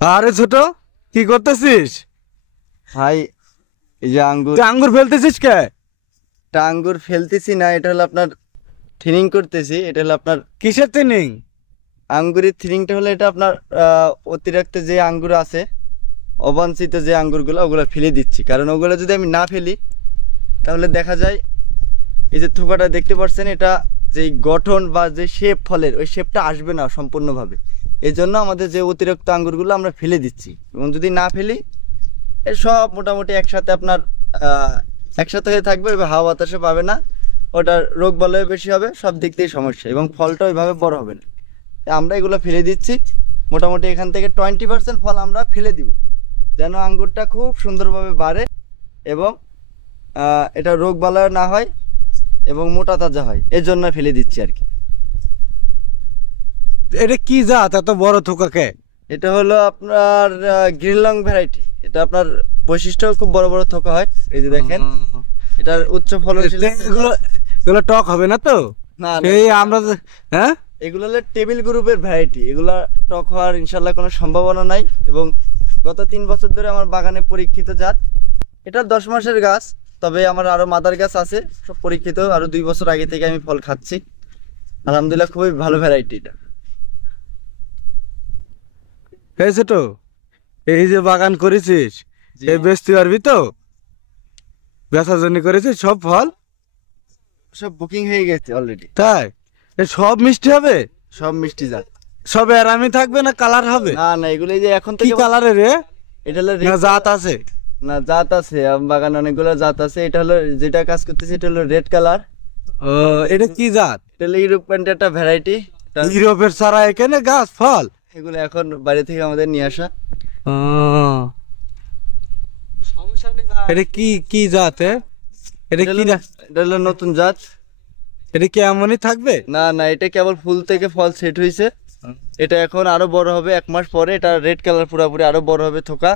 আরে ছোট, কি করতেছিস? ভাই, এই যে আঙ্গুর, তুই আঙ্গুর ফেলতেছিস কে? আঙ্গুর ফেলতেছি না, এটা হলো আপনার থিনিং করতেছি। এটা হলো আপনার কিসের ট্রেনিং? আঙ্গুরের থিনিংটা হলো এটা আপনার অতিরিক্ত যে আঙ্গুর আছে, অবাঞ্ছিত যে আঙ্গুরগুলো, ওগুলো ফেলে দিচ্ছি। কারণ ওগুলো যদি আমি না ফেলি তাহলে দেখা যায় এই যে থোকাটা দেখতে পাচ্ছেন, এটা যে গঠন বা যে শেপ ফলের, ওই শেপটা আসবে না সম্পূর্ণভাবে। এই জন্য আমাদের যে অতিরিক্ত আঙ্গুরগুলো আমরা ফেলে দিচ্ছি, এবং যদি না ফেলি এই সব মোটামুটি একসাথে আপনার আহ, একসাথে হয়ে থাকবে, এবার হাওয়া বাতাসে পাবে না, ওটার রোগ বালাই বেশি হবে, সব দিক থেকে সমস্যা, এবং ফলটা ওইভাবে বড় হবে না। তাই আমরা এগুলো ফেলে দিচ্ছি। মোটামুটি এখান থেকে 20% ফল আমরা ফেলে দিব, যেন আঙ্গুরটা খুব সুন্দরভাবে বাড়ে এবং এটা রোগ বালাই না হয় এবং মোটা তাজা হয়, এর জন্য ফেলে দিচ্ছি আর কি। এটা কি জাত এত বড় থোকাকে? এটা হলো আপনার গ্রিন লং ভ্যারাইটি। এটা আপনার বৈশিষ্ট্য খুব বড় বড় থোকা হয়, এই যে দেখেন। এটার উচ্চ ফলনশীল। এগুলো এগুলো টক হবে না তো? না না, সেই আমরা হ্যাঁ, এগুলো হলো টেবিল গ্রুপের ভ্যারাইটি। এগুলা টক হওয়ার ইনশাল্লাহ কোনো সম্ভাবনা নাই, এবং গত 3 বছর ধরে আমার বাগানে পরীক্ষিত জাত। এটা 10 মাসের গাছ, তবে আমার আরো মাদার গাছ আছে সব পরীক্ষিত, আরো 2 বছর আগে থেকে আমি ফল খাচ্ছি। আলহামদুলিল্লাহ, খুবই ভালো ভ্যারাইটি এটা। এই ছোট, এই যে বাগান করেছিস, জি, এই বেচতে পারবি তো? বেচার জন্য করেছিস সব ফল? সব বুকিং হয়ে গেছে অলরেডি। তাই? এ সব মিষ্টি হবে? সব মিষ্টি জাত। সব এরামি থাকবে না কালার হবে? না না, এগুলো এই যে এখন কি থেকে কালারের রে? এটা হলো না red জাত color। আছে? না, জাত আছে, আমার বাগানে অনেকগুলো জাত আছে। এটা হলো যেটা কাজ করতেছে, এটা হলো রেড কালার। ও, এটা কি জাত? এটা হলো ইউরোপিয়ান একটা ভ্যারাইটি। ইউরোপের ছাড়া এখানে গাছ ফল? এগুলো এখন বাইরে থেকে আমাদের নিয়ে আসা। ও, এটা কি কি জাত এটা এটা কি হলো এটা হলো নতুন জাত। এটা কি এমনই থাকবে? না না, এটা কেবল ফুল থেকে ফল সেট হয়েছে। এটা এখন আরো বড় হবে 1 মাস পরে। এটা রেড কালার পুরাপুরি আরো বড় হবে থোকা।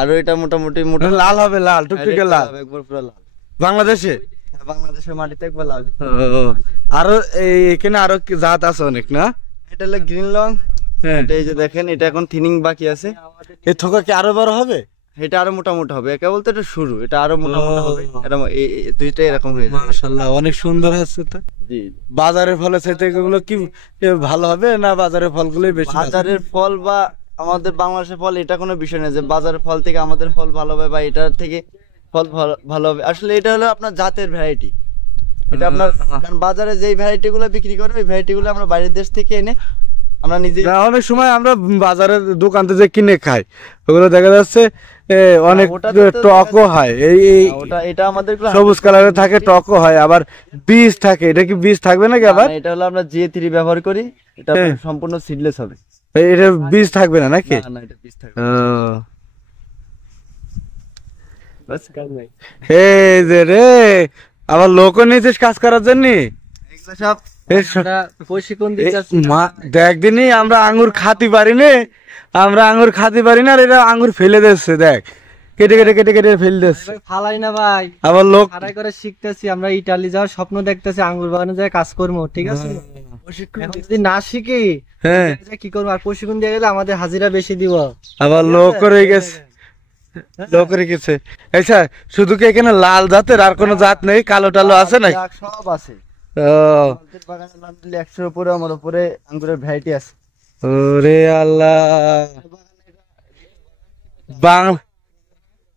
আরো এটা মোটামুটি মোটা লাল হবে, লাল red টুকটুকে color লাল? হবে, একবার পুরো লাল। বাংলাদেশে? হ্যাঁ, বাংলাদেশের মাটিতে একবার লাল। ও, আরো এখানে আরো কি জাত আছে অনেক না? এটা হলো গ্রিন লং। হ্যাঁ, এটা এই যে দেখেন, এটা এখন থিনিং বাকি আছে। এই থোকা কি আরো বড় হবে? এটা আরো মোটামুটি হবে, কেবল তো এটা শুরু, এটা আরো মোটামুটি হবে। ও, এরকম দুইটাই এরকম হয়ে যাবে। মাশাআল্লাহ, অনেক সুন্দর আছে তো। জি। বাজারের ফলের চাইতে এগুলো কি ভালো হবে, না বাজারের ফলগুলোই বেশি ভালো? বাজারের ফল বা আমাদের বাংলাদেশের ফল, এটা কোনো বিষয় না যে বাজারের ফল থেকে আমাদের ফল ভালো হবে বা এটার থেকে ফল ভালো ভালো হবে। আসলে এটা হলো আপনার জাতের ভ্যারাইটি। এটা আপনার, কারণ বাজারে যেই ভ্যারাইটি গুলো বিক্রি করে, ওই ভ্যারাইটি গুলো আমরা বাইরের দেশ থেকে এনে আমরা নিজে। না, অনেক সময় আমরা বাজারের দোকান থেকে যে কিনে খাই, ওগুলো দেখা যাচ্ছে অনেক ওটাতে তো টকও হয়। এই ওটা এটা আমাদের সবুজ কালারের থাকে, টকও হয়, আবার বীজ থাকে। এটা কি বীজ থাকবে নাকি আবার? এটা হলো আমরা J3 ব্যবহার করি। এটা হ্যাঁ। আপনার সম্পূর্ণ সিডলেস হবে। এটা বীজ থাকবে না নাকি? না না, এটা পিস থাকবে। ও, এই যে রে, আবার লোকও নিয়েছিস কাজ করার জন্য? এগুলো সব আমরা প্রশিক্ষণ দিচ্ছি। দেখ দিনই আমরা আঙ্গুর খাতে পারি না, আমরা আঙ্গুর খাতে পারি না, আর এরা আঙ্গুর ফেলে দিচ্ছে, দেখ কেটে কেটে কেটে কেটে ফেলে দিচ্ছে। ফালাই না ভাই, আবার লোক ফালাই করে শিখতেছি। আমরা ইটালি যাওয়ার স্বপ্ন দেখতেছি, আঙ্গুর বাগানে যায় কাজ করবো, ঠিক আছে? এখন যদি না শিখি হ্যাঁ, যে কি করবো? আর প্রশিক্ষণ দিয়ে গেলে আমাদের হাজিরা বেশি দিব। আবার লোক করে গেছে, লোক করে গেছে। আচ্ছা, শুধু কি এখানে লাল জাতের, আর কোনো জাত নেই? কালো টালো আছে না? সব আছে। ও, আমাদের বাগানে আলহামদুলিল্লাহ 100-এর উপরে আমার উপরে আঙ্গুরের ভ্যারাইটি আছে। ওরে আল্লাহ, বাংলা,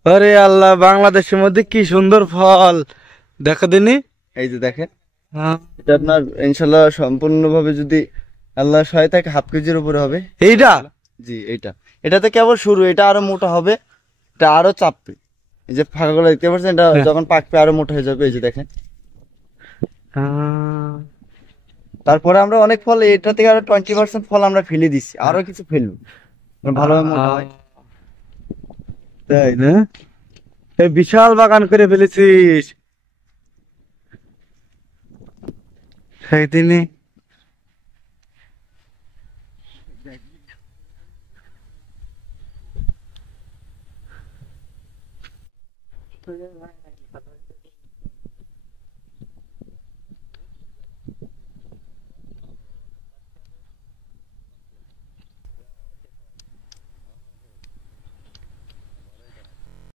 ওরে আল্লাহ, বাংলাদেশের মধ্যে কি সুন্দর ফল, দেখা দিনি। এই যে দেখেন, এটা আপনার ইনশাল্লাহ সম্পূর্ণভাবে যদি আল্লাহ সহায় থাকে 1/2 কেজির উপরে হবে। এইটা জি, এটাতে কেবল শুরু, এটা আরো মোটা হবে, এটা আরো চাপবে। এই যে ফাঁকাগুলো দেখতে পাচ্ছেন, এটা যখন পাকবে আরো মোটা হয়ে যাবে, এই যে দেখেন। তারপরে আমরা অনেক ফল, এটা থেকে আরো 20% ফল আমরা ফেলে দিচ্ছি, আরো কিছু ফেলবো ভালোভাবে মোটা হয়। তাই না? এই বিশাল বাগান করে ফেলেছিস একদিনই।